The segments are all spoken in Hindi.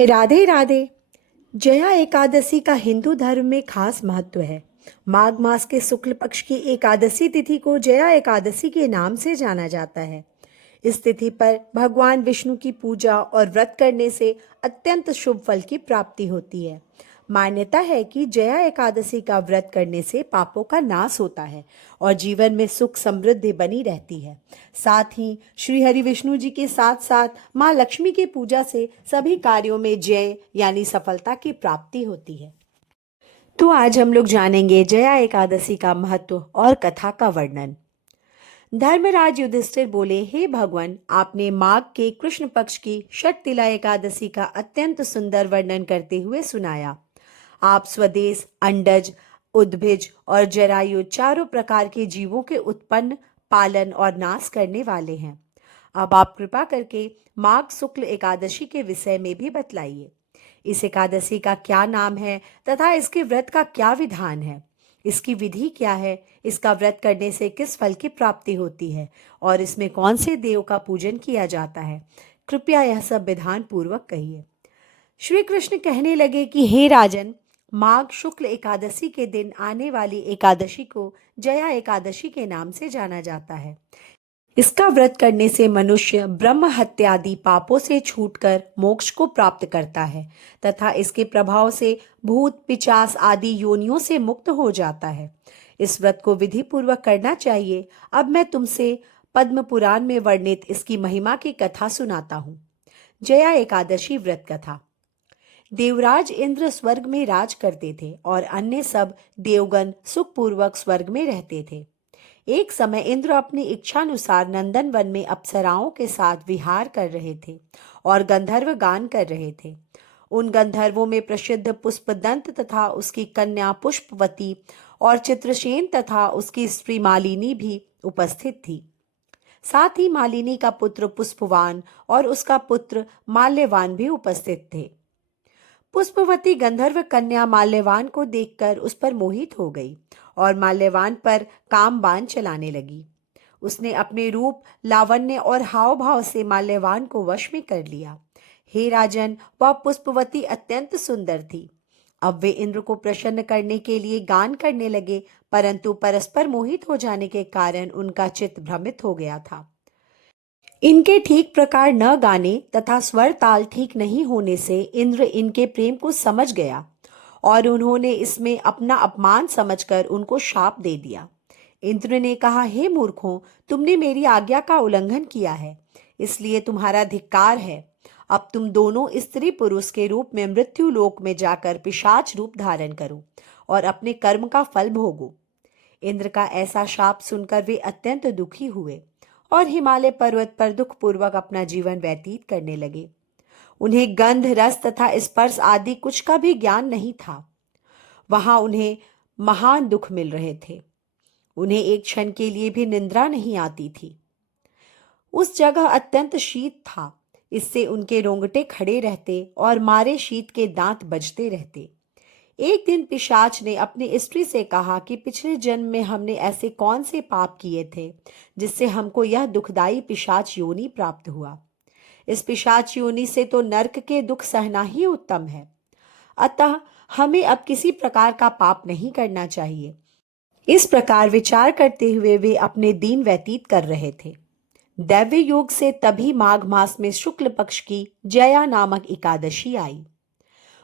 राधे राधे। जया एकादशी का हिंदू धर्म में खास महत्व है। माघ मास के शुक्ल पक्ष की एकादशी तिथि को जया एकादशी के नाम से जाना जाता है। इस तिथि पर भगवान विष्णु की पूजा और व्रत करने से अत्यंत शुभ फल की प्राप्ति होती है। मान्यता है कि जया एकादशी का व्रत करने से पापों का नाश होता है और जीवन में सुख समृद्धि बनी रहती है। साथ ही श्री हरि विष्णु जी के साथ साथ माँ लक्ष्मी की पूजा से सभी कार्यों में जय यानी सफलता की प्राप्ति होती है। तो आज हम लोग जानेंगे जया एकादशी का महत्व और कथा का वर्णन। धर्मराज युधिष्ठिर बोले, हे भगवान, आपने माघ के कृष्ण पक्ष की षटतिला एकादशी का अत्यंत सुंदर वर्णन करते हुए सुनाया। आप स्वदेश, अंडज, उद्भिज और जरायु चारों प्रकार के जीवों के उत्पन्न, पालन और नाश करने वाले हैं। अब आप कृपा करके माघ शुक्ल एकादशी के विषय में भी बतलाइए। इस एकादशी का क्या नाम है तथा इसके व्रत का क्या विधान है? इसकी विधि क्या है? इसका व्रत करने से किस फल की प्राप्ति होती है और इसमें कौन से देव का पूजन किया जाता है? कृपया यह सब विधान पूर्वक कहिए। श्री कृष्ण कहने लगे कि हे राजन, माघ शुक्ल एकादशी के दिन आने वाली एकादशी को जया एकादशी के नाम से जाना जाता है। इसका व्रत करने से मनुष्य ब्रह्म हत्यादि पापों से छूटकर मोक्ष को प्राप्त करता है तथा इसके प्रभाव से भूत पिशाच आदि योनियों से मुक्त हो जाता है। इस व्रत को विधि पूर्वक करना चाहिए। अब मैं तुमसे पद्म पुराण में वर्णित इसकी महिमा की कथा सुनाता हूँ। जया एकादशी व्रत कथा। देवराज इंद्र स्वर्ग में राज करते थे और अन्य सब देवगण सुखपूर्वक स्वर्ग में रहते थे। एक समय इंद्र अपनी इच्छानुसार नंदन वन में अप्सराओं के साथ विहार कर रहे थे और गंधर्व गान कर रहे थे। उन गंधर्वों में प्रसिद्ध पुष्पदंत तथा उसकी कन्या पुष्पवती और चित्रसेन तथा उसकी स्त्री मालिनी भी उपस्थित थी। साथ ही मालिनी का पुत्र पुष्पवान और उसका पुत्र माल्यवान भी उपस्थित थे। पुष्पवती गंधर्व कन्या माल्यवान को देखकर उस पर मोहित हो गई और माल्यवान पर काम बाण चलाने लगी। उसने अपने रूप, लावण्य और हाव भाव से माल्यवान को वश में कर लिया। हे राजन, वह पुष्पवती अत्यंत सुंदर थी। अब वे इंद्र को प्रसन्न करने के लिए गान करने लगे, परंतु परस्पर मोहित हो जाने के कारण उनका चित्त भ्रमित हो गया था। इनके ठीक प्रकार न गाने तथा स्वर ताल ठीक नहीं होने से इंद्र इनके प्रेम को समझ गया और उन्होंने इसमें अपना अपमान समझकर उनको शाप दे दिया। इंद्र ने कहा, हे मूर्खों, तुमने मेरी आज्ञा का उल्लंघन किया है, इसलिए तुम्हारा धिक्कार है। अब तुम दोनों स्त्री पुरुष के रूप में मृत्यु लोक में जाकर पिशाच रूप धारण करो और अपने कर्म का फल भोगो। इंद्र का ऐसा शाप सुनकर वे अत्यंत दुखी हुए और हिमालय पर्वत पर दुखपूर्वक अपना जीवन व्यतीत करने लगे। उन्हें गंध, रस तथा स्पर्श आदि कुछ का भी ज्ञान नहीं था। वहां उन्हें महान दुख मिल रहे थे। उन्हें एक क्षण के लिए भी निद्रा नहीं आती थी। उस जगह अत्यंत शीत था, इससे उनके रोंगटे खड़े रहते और मारे शीत के दांत बजते रहते। एक दिन पिशाच ने अपनी स्त्री से कहा कि पिछले जन्म में हमने ऐसे कौन से पाप किए थे जिससे हमको यह दुखदाई पिशाच योनि प्राप्त हुआ। इस पिशाच योनि से तो नरक के दुख सहना ही उत्तम है। अतः हमें अब किसी प्रकार का पाप नहीं करना चाहिए। इस प्रकार विचार करते हुए वे अपने दिन व्यतीत कर रहे थे। दैव्य योग से तभी माघ मास में शुक्ल पक्ष की जया नामक एकादशी आई।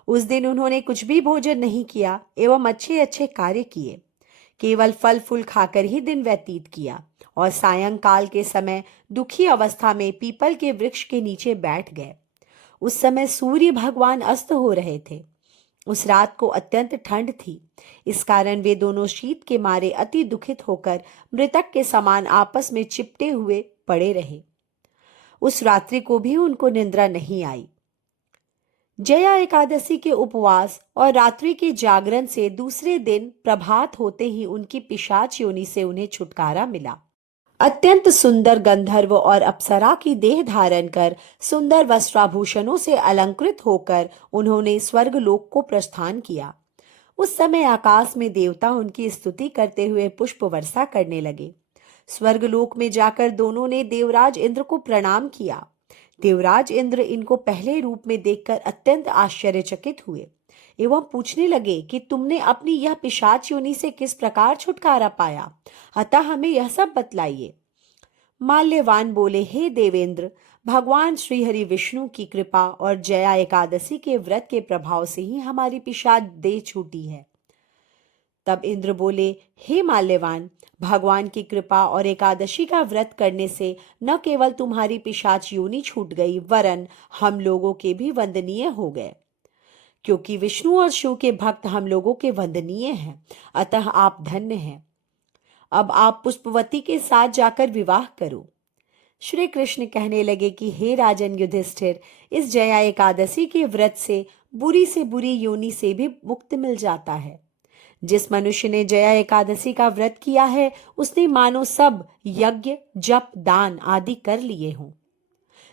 उस दिन उन्होंने कुछ भी भोजन नहीं किया एवं अच्छे अच्छे कार्य किए। केवल फल फूल खाकर ही दिन व्यतीत किया और सायंकाल के समय दुखी अवस्था में पीपल के वृक्ष के नीचे बैठ गए। उस समय सूर्य भगवान अस्त हो रहे थे। उस रात को अत्यंत ठंड थी। इस कारण वे दोनों शीत के मारे अति दुखित होकर मृतक के समान आपस में चिपटे हुए पड़े रहे। उस रात्रि को भी उनको निद्रा नहीं आई। जया एकादशी के उपवास और रात्रि के जागरण से दूसरे दिन प्रभात होते ही उनकी पिशाच योनि से उन्हें छुटकारा मिला। अत्यंत सुंदर गंधर्व और अप्सरा की देह धारण कर सुंदर वस्त्राभूषणों से अलंकृत होकर उन्होंने स्वर्गलोक को प्रस्थान किया। उस समय आकाश में देवता उनकी स्तुति करते हुए पुष्प वर्षा करने लगे। स्वर्गलोक में जाकर दोनों ने देवराज इंद्र को प्रणाम किया। देवराज इंद्र इनको पहले रूप में देखकर अत्यंत आश्चर्यचकित हुए एवं पूछने लगे कि तुमने अपनी यह पिशाच योनि से किस प्रकार छुटकारा पाया, अतः हमें यह सब बतलाइए। माल्यवान बोले, हे देवेंद्र, भगवान श्री हरि विष्णु की कृपा और जया एकादशी के व्रत के प्रभाव से ही हमारी पिशाच देह छूटी है। तब इंद्र बोले, हे माल्यवान, भगवान की कृपा और एकादशी का व्रत करने से न केवल तुम्हारी पिशाच योनि छूट गई, वरन हम लोगों के भी वंदनीय हो गए। क्योंकि विष्णु और शिव के भक्त हम लोगों के वंदनीय हैं, अतः आप धन्य हैं। अब आप पुष्पवती के साथ जाकर विवाह करो। श्री कृष्ण कहने लगे कि हे राजन युधिष्ठिर, इस जया एकादशी के व्रत से बुरी योनि से भी मुक्ति मिल जाता है। जिस मनुष्य ने जया एकादशी का व्रत किया है, उसने मानो सब यज्ञ, जप, दान आदि कर लिए हों।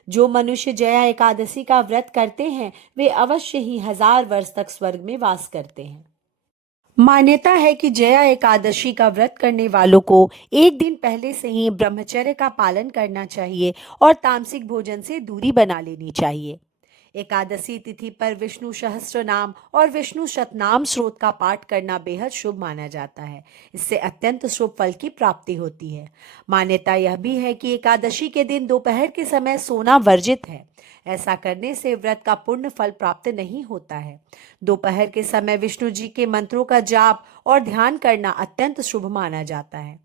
जो मनुष्य जया एकादशी का व्रत करते हैं, वे अवश्य ही 1000 वर्ष तक स्वर्ग में वास करते हैं। मान्यता है कि जया एकादशी का व्रत करने वालों को एक दिन पहले से ही ब्रह्मचर्य का पालन करना चाहिए और तामसिक भोजन से दूरी बना लेनी चाहिए। एकादशी तिथि पर विष्णु सहस्त्र नाम और विष्णु शतनाम स्रोत का पाठ करना बेहद शुभ माना जाता है। इससे अत्यंत शुभ फल की प्राप्ति होती है। मान्यता यह भी है कि एकादशी के दिन दोपहर के समय सोना वर्जित है। ऐसा करने से व्रत का पूर्ण फल प्राप्त नहीं होता है। दोपहर के समय विष्णु जी के मंत्रों का जाप और ध्यान करना अत्यंत शुभ माना जाता है।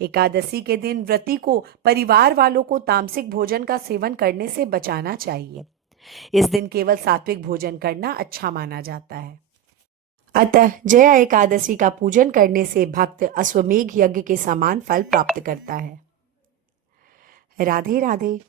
एकादशी के दिन व्रती को परिवार वालों को तामसिक भोजन का सेवन करने से बचाना चाहिए। इस दिन केवल सात्विक भोजन करना अच्छा माना जाता है। अतः जया एकादशी का पूजन करने से भक्त अश्वमेघ यज्ञ के समान फल प्राप्त करता है। राधे राधे।